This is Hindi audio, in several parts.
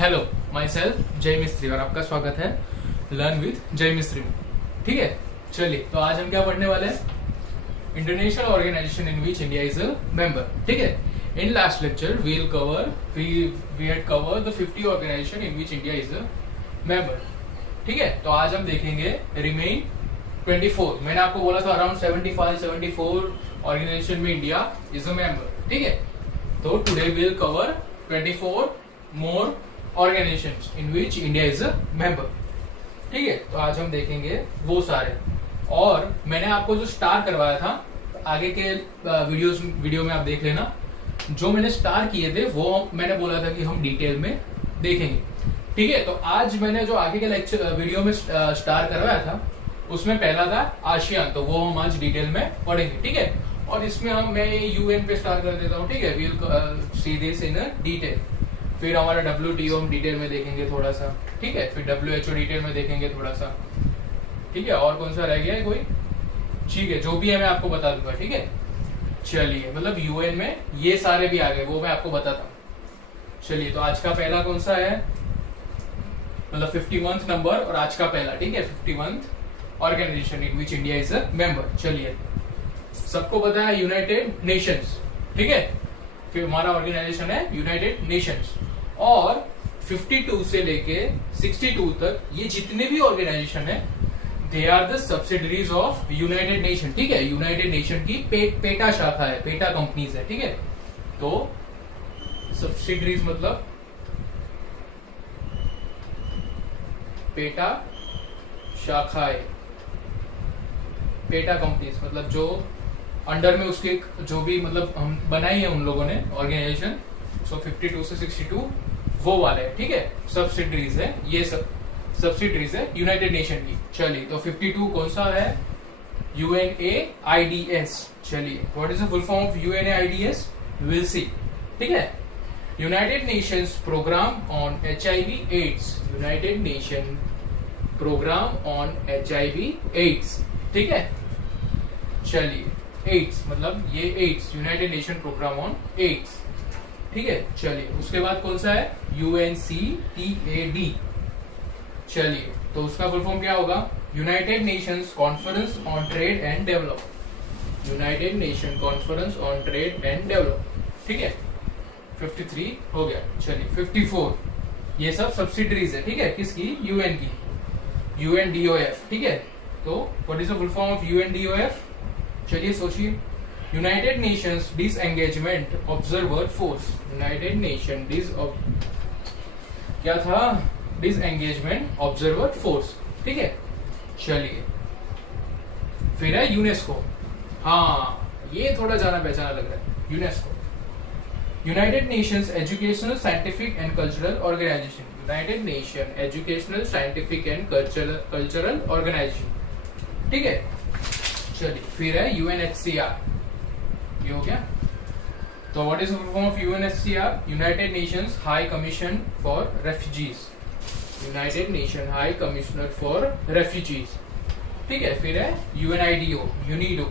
हेलो, माई सेल्फ जय मिस्त्री और आपका स्वागत है लर्न विथ जय मिस्त्री में। ठीक है, चलिए तो आज हम क्या पढ़ने वाले हैं? International organization in which India is a member. ठीक है, in last lecture we had cover the 50 organization in which India is a member. ठीक है, तो आज हम देखेंगे रिमेन 24। मैंने आपको बोला था अराउंड 74 ऑर्गेनाइजेशन में इंडिया इज अ मेंबर। ठीक है, तो today we will cover 24 more organizations in which India is a member. ठीक है, तो आज हम देखेंगे वो सारे। और मैंने आपको जो स्टार करवाया था, आगे के वीडियो में आप देख लेना, जो मैंने स्टार किए थे वो मैंने बोला था कि हम डिटेल में देखेंगे। ठीक है, तो आज मैंने जो आगे के लेक्चर वीडियो में स्टार करवाया था उसमें पहला था आशियान, तो वो हम आज डिटेल में पढ़ेंगे। ठीक है, और इसमें मैं यूएन पे स्टार कर देता हूँ। ठीक है, we will see this in detail. फिर हमारा WTO हम डिटेल में देखेंगे थोड़ा सा। ठीक है, फिर WHO डिटेल में देखेंगे थोड़ा सा। ठीक है, और कौन सा रह गया है कोई? ठीक है, जो भी है मैं आपको बता दूंगा। ठीक है, चलिए, मतलब यूएन में ये सारे भी आ गए, वो मैं आपको बताता हूँ। चलिए, तो आज का पहला कौन सा है? मतलब 51th नंबर और आज का पहला। ठीक है, 51th organization in which India is a member. चलिए, सबको पता है यूनाइटेड नेशंस। ठीक है, फिर हमारा ऑर्गेनाइजेशन है यूनाइटेड नेशंस। और 52 से लेके 62 तक ये जितने भी ऑर्गेनाइजेशन है, they are the subsidiaries of United Nation. ठीक है, यूनाइटेड नेशन की पेटा शाखा है, पेटा कंपनीज है। ठीक है, तो सब्सिडरीज मतलब पेटा शाखाएं, पेटा कंपनीज मतलब जो अंडर में उसके जो भी मतलब हम बनाई है उन लोगों ने ऑर्गेनाइजेशन। सो 52 से 62 वो वाले है। ठीक है, सब्सिडरीज है, ये सब सब्सिडरीज है यूनाइटेड नेशन की। चलिए, तो 52 कौन सा है? UNAIDS। चलिए, what is the full form of UNAIDS? Will see. ठीक है, United Nations program on HIV AIDS. United Nation program on HIV AIDS. ठीक है, चलिए, एड्स मतलब ये AIDS, United Nation program on AIDS. ठीक है, चलिए, उसके बाद कौन सा है? UNCTAD। चलिए, तो उसका फुल फॉर्म क्या होगा? United Nations conference on trade and develop. United nation conference on trade and develop. ठीक है, 53 हो गया। चलिए, 54 ये सब सब्सिडरीज है। ठीक है, किसकी? यूएन की, UNDOF। ठीक है, तो what is the full form of UNDOF? चलिए सोचिए, United Nations disengagement observer force. United nation क्या था? Disengagement observer force. ठीक है, चलिए, फिर है यूनेस्को। हाँ, ये थोड़ा जाना पहचाना लग रहा है। UNESCO, United Nations educational scientific and cultural organization. United Nation educational scientific and cultural organization. ठीक है, चलिए, फिर है UNHCR। ये हो गया। तो what is the full form of UNHCR? United Nations high commission for refugees. United Nation high commissioner for refugees. ठीक है, फिर है UNIDO, यूनिडो।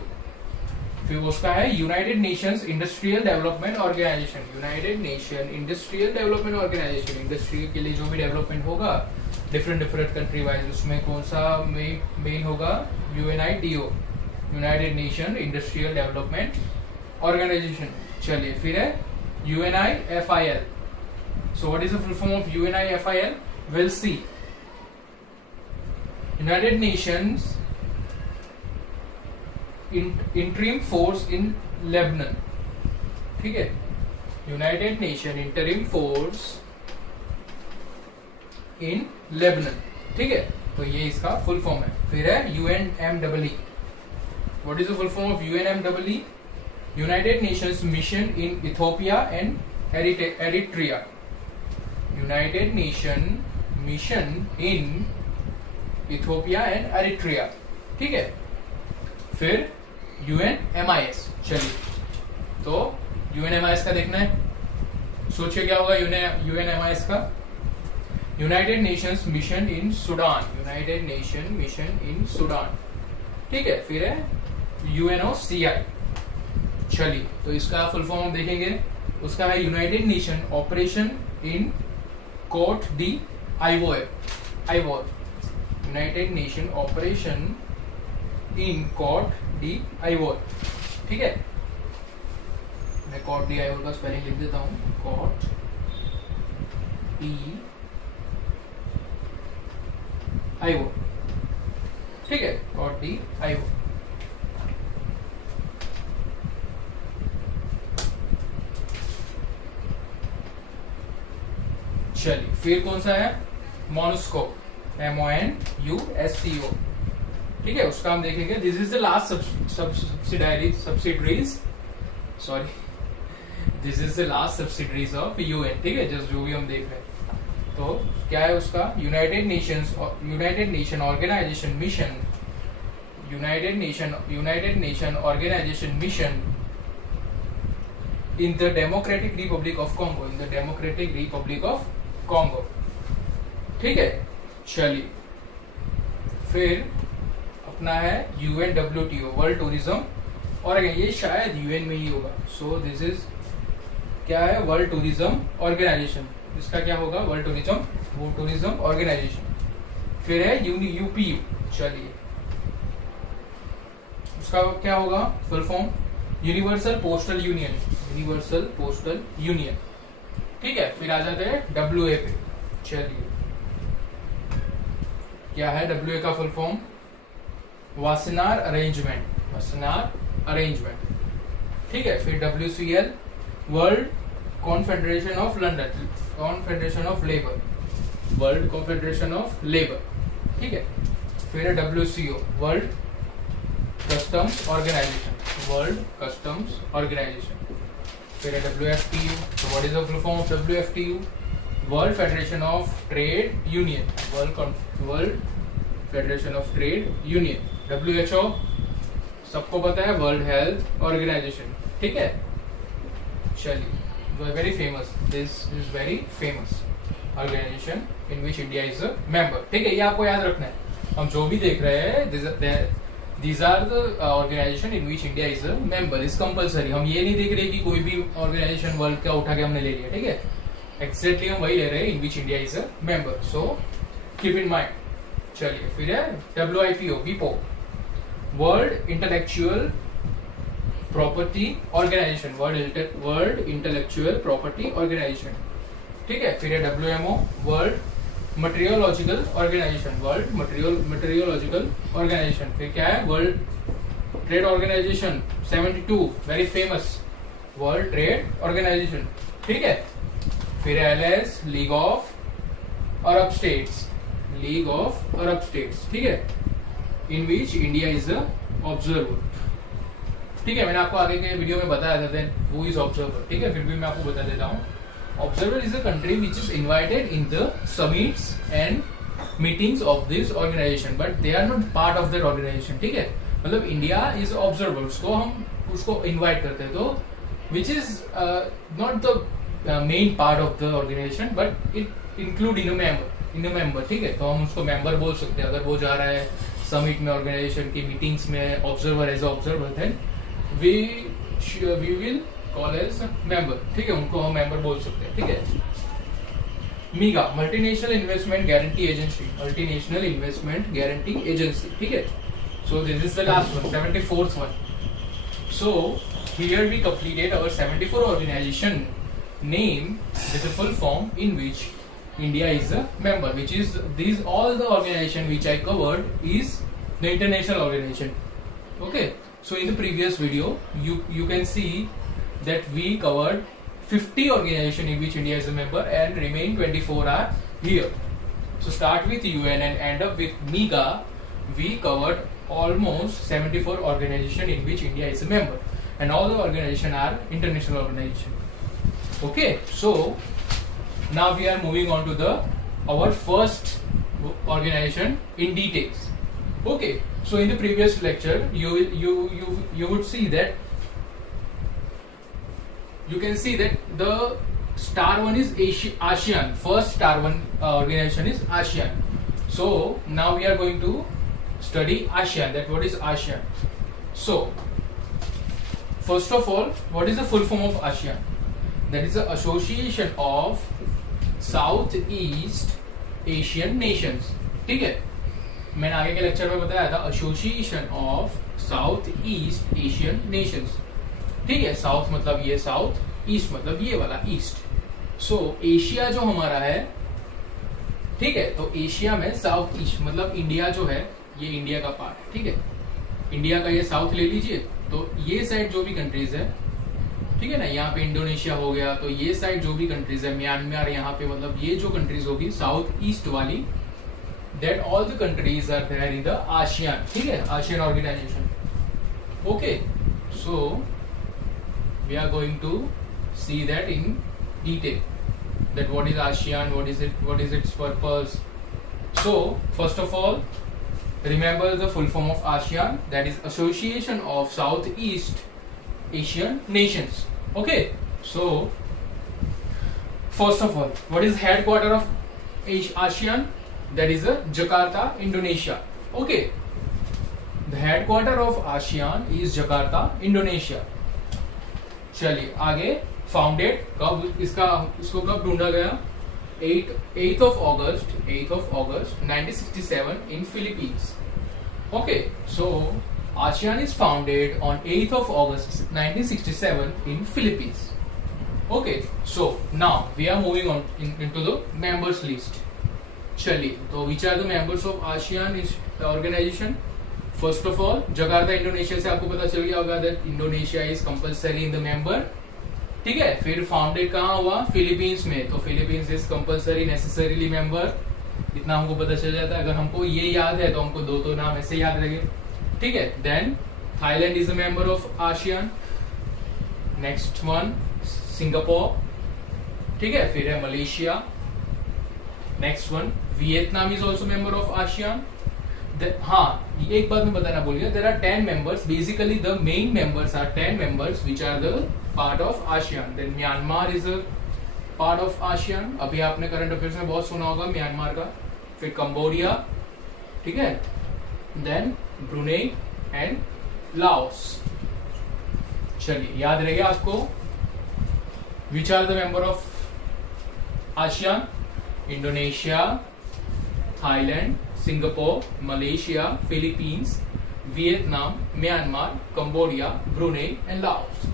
फिर उसका है United Nations industrial development organization. United Nation industrial development organization. Industry के लिए जो भी डेवलपमेंट होगा डिफरेंट कंट्री वाइज, उसमें कौन सा मेन होगा? UNIDO, United Nation industrial development organization. चलिए, फिर है UNIFIL। So what is the full form of UNIFIL? Will see. United Nations interim force in Lebanon. ठीक है, United Nation interim force in Lebanon. ठीक है, तो ये इसका फुल फॉर्म है। फिर है UNMEE। What is the full form of UNMEE? United Nations Mission in Ethiopia and Eritrea. United Nation Mission in Ethiopia and Eritrea. ठीक है, फिर UNMIS। चलिए, तो UNMIS का देखना है। सोचिए क्या होगा UNMIS का? United Nations mission in Sudan. United nation mission in Sudan. ठीक है, फिर है UNOCI। चलिए, तो इसका फुल फॉर्म हम देखेंगे। उसका है United Nation operation in Cote d' Ivoire, United Nation operation in Cote d' Ivoire. ठीक है, मैं कॉट डी आइवोर का स्पेलिंग लिख देता हूं, कॉट डी आइवोर। ठीक है, कॉट डी आइवोर। चलिए फिर कौन सा है, मोनुस्को, MONUSCO। ठीक है, उसका हम देखेंगे। This is the last subsidiaries sorry this is the last subsidiaries of UN। ठीक है, जस्ट जो भी हम देख रहे हैं, तो क्या है उसका, United Nation organization mission, United Nation organization mission in the Democratic Republic of Congo, in the Democratic Republic of Congo. ठीक है, चलिए फिर अपना है UNWTO, वर्ल्ड टूरिज्म ऑर्गेनाइजेशन, ये शायद UN में ही होगा। सो दिस इज क्या है, वर्ल्ड टूरिज्म ऑर्गेनाइजेशन, इसका क्या होगा, वर्ल्ड टूरिज्म ऑर्गेनाइजेशन। फिर है UPU, चलिए उसका क्या होगा, full form universal postal union. ठीक है, फिर आ जाते हैं WA पे। चलिए क्या है WA का फुल फॉर्म, वासेनार अरेंजमेंट। ठीक है, फिर WCL, world confederation of London, confederation of labour. ठीक है, फिर है WCO, वर्ल्ड कस्टम्स ऑर्गेनाइजेशन। फिर है WFTU, so what is the full form of WFTU, world federation of trade union, world federation of trade union. WHO सबको पता है, वर्ल्ड हेल्थ ऑर्गेनाइजेशन। ठीक है, चलिए very famous, this is very famous organization in which India is a member. ठीक है, ये आपको याद रखना है। हम जो भी देख रहे हैं, these are the organization in which India is a member, is compulsory। हम ये नहीं देख रहे कि कोई भी ऑर्गेनाइजेशन वर्ल्ड का उठा के हमने ले लिया। ठीक है, एक्जेक्टली हम वही ले रहे हैं, in which India is a member, so keep in mind। चलिए फिर है WIPO, world intellectual property organization, world intellectual property organization. ठीक है, फिर है WMO, वर्ल्ड मटेरियोलॉजिकल ऑर्गेनाइजेशन, फिर क्या है, World Trade Organisation 72, very famous World Trade Organisation. ठीक है, फिर LS, League of Arab States. ठीक है, in which India is a observer. ठीक है, मैंने आपको आगे के वीडियो में बताया था वो इज ऑब्जर्वर। ठीक है, फिर भी मैं आपको बता देता हूँ, observer is a country which is invited in the summits and meetings of this organization, but they are not part of that organization। ठीक है, मतलब इंडिया इज ऑब्जर्वर, उसको इनवाइट करते हैं, तो which is not the main part of the organization, but it include in a member. ठीक है, तो हम उसको मेंबर बोल सकते हैं। अगर वो जा रहा है समिट में, ऑर्गेनाइजेशन की मीटिंग्स में, observer as observer, then we will call as member. ठीक है, उनको हम मेंबर बोल सकते हैं। ठीक है, MIGA, multinational investment guarantee agency. ठीक है, so this is the last one, 74th one. So here we completed our 74 organization name with the full form in which India is a member, which is these all the organization which I covered is the international organization. Okay, so in the previous video you can see that we covered 50 organization in which India is a member, and remaining 24 are here. So start with UN and end up with MIGA. We covered almost 74 organization in which India is a member, and all the organization are international organization. Okay, so now we are moving on to our first organization in details. Okay, so in the previous lecture you would see that you can see that the star one is ASEAN. First star one organization is ASEAN. So now we are going to study ASEAN. That what is ASEAN? So first of all, what is the full form of ASEAN? That is the Association of south east Asian Nations. ठीक है, मैंने आगे के लेक्चर में बताया था association of south east Asian Nations. ठीक है, साउथ मतलब ये साउथ, ईस्ट मतलब ये वाला ईस्ट। सो एशिया जो हमारा है, ठीक है, तो एशिया में साउथ ईस्ट मतलब इंडिया जो है, ये इंडिया का पार्ट है। ठीक है, इंडिया का ये साउथ ले लीजिए, तो ये साइड जो भी कंट्रीज है, ठीक है ना, यहाँ पे इंडोनेशिया हो गया, तो ये साइड जो भी कंट्रीज है, म्यांमार यहाँ पे, मतलब ये जो कंट्रीज होगी साउथ ईस्ट वाली, that all the countries are there in the ASEAN. ठीक है, ASEAN organization. Okay, so we are going to see that in detail, that what is ASEAN, what is its purpose. So first of all, remember the full form of ASEAN, that is Association of Southeast Asian Nations. Okay, so first of all, what is headquarter of ASEAN? That is Jakarta, Indonesia. Okay, the headquarter of ASEAN is Jakarta, Indonesia. चलिए आगे, फाउंडेड कब, इसको कब ढूंढा गया? 8th of August 1967 in Philippines. Okay, so ASEAN is founded on 8th of August 1967 in Philippines. Okay, so now we are moving on into the members list. चलिए, तो which are the members of ASEAN organization? First of all, Jakarta Indonesia से आपको पता चल गया होगा that Indonesia is compulsory in the member. ठीक है, फिर फाउंडेड कहाँ हुआ? फिलीपींस में, तो Philippines is compulsory necessarily member. इतना हमको पता चल जाता है। अगर हमको ये याद है तो हमको दो नाम ऐसे याद रहेंगे। ठीक है, then Thailand is a member of ASEAN. Next one Singapore. ठीक है, फिर है Malaysia. Next one Vietnam is also member of ASEAN. हाँ, एक बात मैं बताना भूल गया, there are 10 members. Basically the main members are 10 members which are the part of ASEAN. Then Myanmar is a part of ASEAN. अभी आपने करंट अफेयर्स में बहुत सुना होगा म्यांमार का। फिर कंबोडिया, ठीक है, देन ब्रुनेई एंड लाओस। चलिए, याद रहेगा आपको which are the member of ASEAN? Indonesia, Thailand, Singapore, Malaysia, Philippines, Vietnam, Myanmar, Cambodia, Brunei and Laos.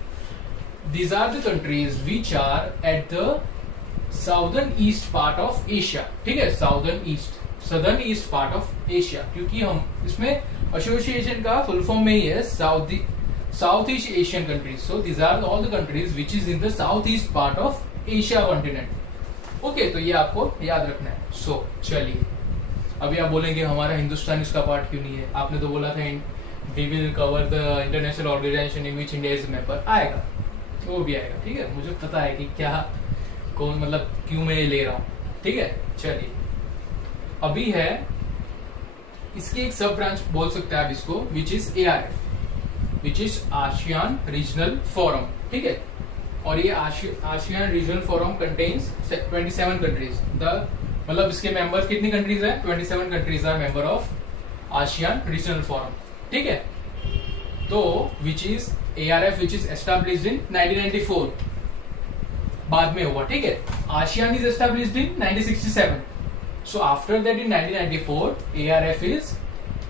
These are the countries which are at the southern east part of Asia. ठीक है, southern east part of Asia, क्योंकि हम इसमें एसोसिएशन का फुल फॉर्म में ही है south east Asian countries. So these are all the countries which is in the south east part of Asia continent. Okay, तो ये आपको याद रखना है. सो चलिए, अभी आप बोलेंगे हमारा हिंदुस्तान इसका पार्ट क्यों नहीं है? आपने तो बोला था we will cover the international organization in which India is member. आएगा, वो भी आएगा. ठीक है, मुझे पता है कि क्या कौन, मतलब क्यों मैं ले रहा हूँ. ठीक है, चलिए, अभी है इसकी एक सब ब्रांच बोल सकते हैं आप इसको, which is ARF, which is ASEAN regional forum. ठीक है, और ये ASEAN regional forum contains 27 countries. मतलब इसके मेंबर्स कितनी कंट्रीज है? 27 countries are member of ASEAN regional forum. ठीक है, तो which is ARF, which is established in 1994, बाद में हुआ. ठीक है, ASEAN is established in 1967. So after that in 1994 ARF is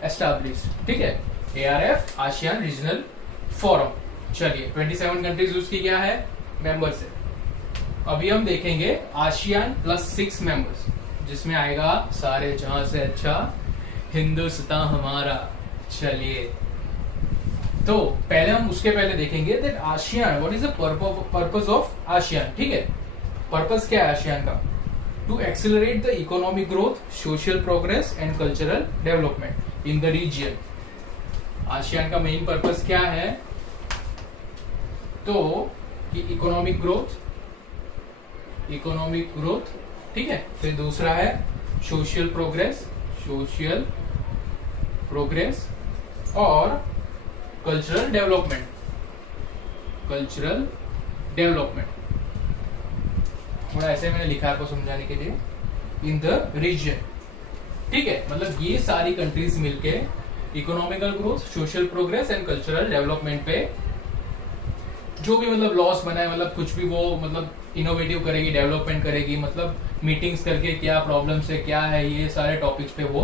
established. ठीक है, ARF आसियान रीजनल फोरम. चलिए, 27 कंट्रीज उसकी क्या है? मेंबर्स है. अभी हम देखेंगे आसियान प्लस 6 मेंबर्स, जिसमें आएगा सारे जहां से अच्छा हिंदुस्तान हमारा. चलिए, तो पहले हम उसके पहले देखेंगे that ASEAN, what is the purpose of ASEAN. ठीक है, पर्पस क्या है आसियान का? To accelerate the economic growth, social progress and cultural development in the region. ASEAN का मेन पर्पस क्या है? तो कि इकोनॉमिक ग्रोथ, ठीक है. फिर दूसरा है सोशल प्रोग्रेस और कल्चरल डेवलपमेंट. थोड़ा ऐसे मैंने लिखा आपको समझाने के लिए, इन द रीजन. ठीक है, मतलब ये सारी कंट्रीज मिलके economical growth, social progress and cultural development पे जो भी मतलब लॉस बनाए, मतलब कुछ भी वो मतलब इनोवेटिव करेगी, डेवलपमेंट करेगी, मतलब मीटिंग्स करके क्या प्रॉब्लम्स है, क्या है, ये सारे टॉपिक्स पे वो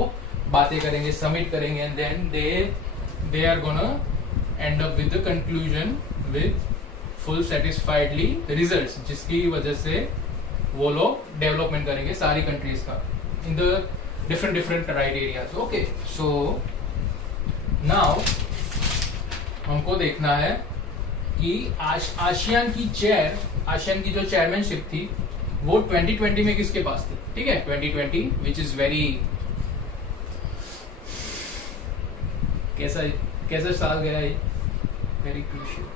बातें करेंगे, सबमिट करेंगे, and then they are gonna end up with the conclusion with full satisfiedly results, जिसकी वजह से वो लोग डेवलपमेंट करेंगे सारी कंट्रीज का in the different right areas. Okay, so now हमको देखना है कि आसियान की जो चेयरमैनशिप थी वो 2020 में किसके पास थी. ठीक है, 2020 विच इज वेरी कैसा साल गया है, very crucial.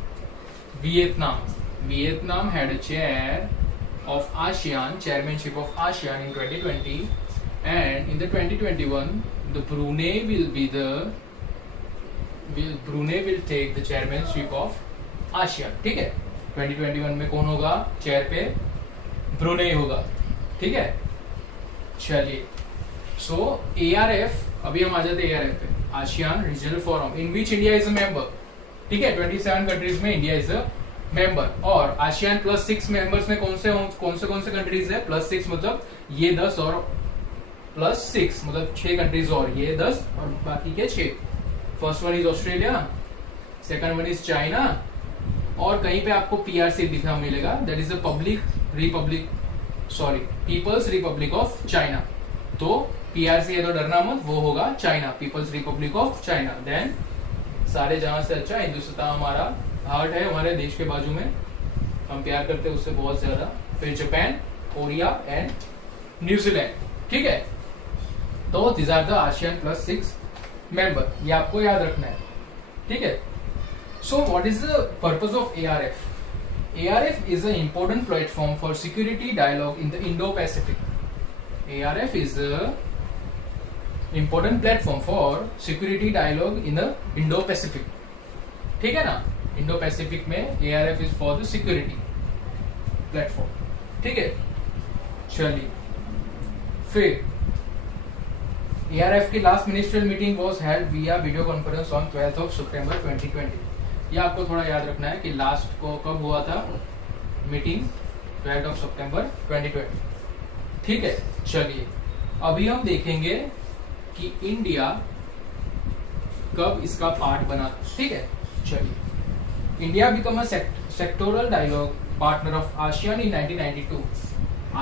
Vietnam had a chairmanship of ASEAN in 2020, and in the 2021 the Brunei will take the chairmanship of ASEAN. ठीक है, 2021 में कौन होगा चेयर पे, ब्रुनेई होगा. ठीक है, चलिए. सो ARF, अभी हम आ जाते हैं ARF पे, ASEAN regional forum, in which India is a member. ठीक है, 27 कंट्रीज में इंडिया इज अ मेंबर. और आसियान +6 मेंबर्स में कौन से कंट्रीज है. +6 मतलब ये 10 और +6 मतलब 6 कंट्रीज, और ये 10 और बाकी के 6. First one is Australia, second one is China, और कहीं पे आपको PRC दिखना मिलेगा, that is people's republic of China. तो PRC है तो डरना मत, वो होगा China, people's republic of China. Then सारे जहां से अच्छा हिंदुस्तान हमारा हार्ट है, हमारे देश के बाजू में, हम प्यार करते हैं उससे बहुत ज्यादा. फिर जापान, कोरिया एंड न्यूजीलैंड. ठीक है, तो this are the ASEAN +6 member, ये आपको याद रखना है. ठीक है. So what is the purpose of ARF? ARF is an important platform for security dialogue in the Indo-Pacific. ARF is a important platform for security dialogue in the Indo-Pacific. ठीक है ना, Indo-Pacific में ARF is for the security platform. ठीक है, चलिए. फिर ARF की last ministerial meeting was held via video conference on 12th of September 2020. ये आपको थोड़ा याद रखना है कि लास्ट को कब हुआ था मीटिंग, 12 of September 2020. ठीक है, चलिए. अभी हम देखेंगे कि इंडिया कब इसका पार्ट बना. ठीक है, चलिए. India become a sectoral dialogue partner of ASEAN in 1992.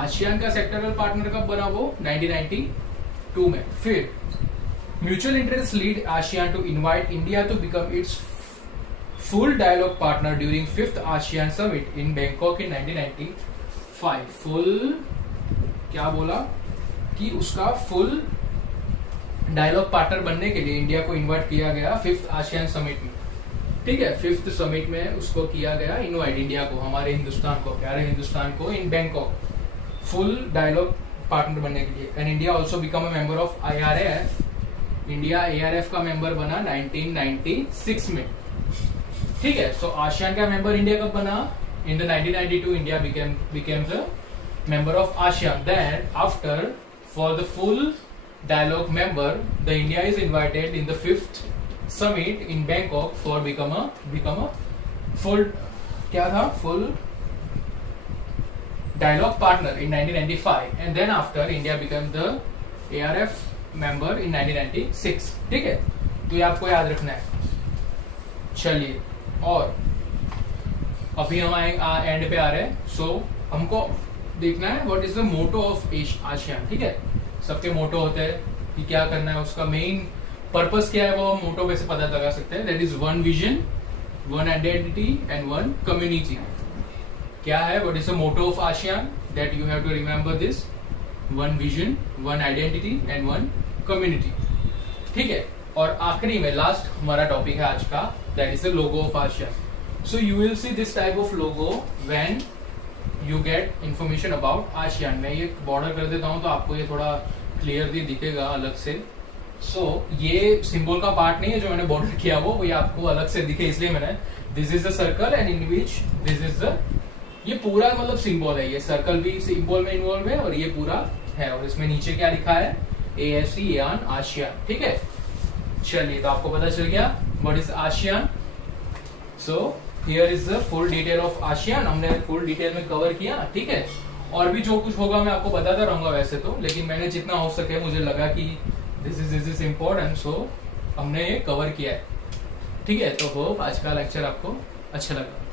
ASEAN का सेक्टोरल पार्टनर कब बना वो 1992 में. फिर mutual interest lead ASEAN to invite India to become its full dialogue partner during 5th ASEAN summit in Bangkok in 1995. Full क्या बोला कि उसका फुल डायलॉग पार्टनर बनने के लिए इंडिया को इनवाइट किया गया 5th आसियान समिट में. ठीक है, 5th समिट में उसको किया गया इनवाइट, इंडिया को, हमारे हिंदुस्तान को, प्यारे हिंदुस्तान को, in Bangkok full dialogue partner बनने के लिए. And India also become a member of IRF. India ARF का मेंबर बना 1996 में. ठीक है, सो आसियान का मेंबर इंडिया कब बना, in the 1992 India became the member of ASEAN. Then after, for the full dialogue member, the India is invited in the 5th summit in Bangkok for become a full क्या था, full dialogue partner in 1995, and then after India became the ARF member in 1996. ठीक है, तो ये आपको याद रखना है. चलिए, और अभी हम एंड पे आ रहे हैं. सो हमको देखना है what is the motto of ASEAN. ठीक है, सबके मोटो होते हैं कि क्या करना है, उसका मेन पर्पस क्या है, वो हम मोटो पे से पता लगा सकते हैं. That is one vision, one identity and one community. क्या है, what is the motto of ASEAN, that you have to remember this. One vision, one identity and one community. ठीक है, और आखिरी में लास्ट हमारा टॉपिक है आज का, that is the logo of ASEAN. So you will see this type of logo when you get information about ASEAN. मैं ये बॉर्डर कर देता हूं तो आपको ये थोड़ा क्लियरली दिखेगा अलग से. सो ये सिंबल का पार्ट नहीं है जो मैंने बॉर्डर किया, वो ये आपको अलग से दिखे इसलिए मैंने, this is the circle and in which this is the, ये पूरा मतलब सिंबल है, ये सर्कल भी सिंबल में इन्वॉल्व है और ये पूरा है. और इसमें नीचे क्या लिखा है, ASEAN आसियान. ठीक है, चलिए, तो आपको पता चल गया what is ASEAN. So here is the full detail of ASEAN. हमने फुल डिटेल में कवर किया. ठीक है, और भी जो कुछ होगा मैं आपको बताता रहूंगा वैसे तो, लेकिन मैंने जितना हो सके मुझे लगा कि दिस इज इम्पोर्टेंट, सो हमने ये कवर किया है। ठीक है, तो होप आज का लेक्चर आपको अच्छा लगा।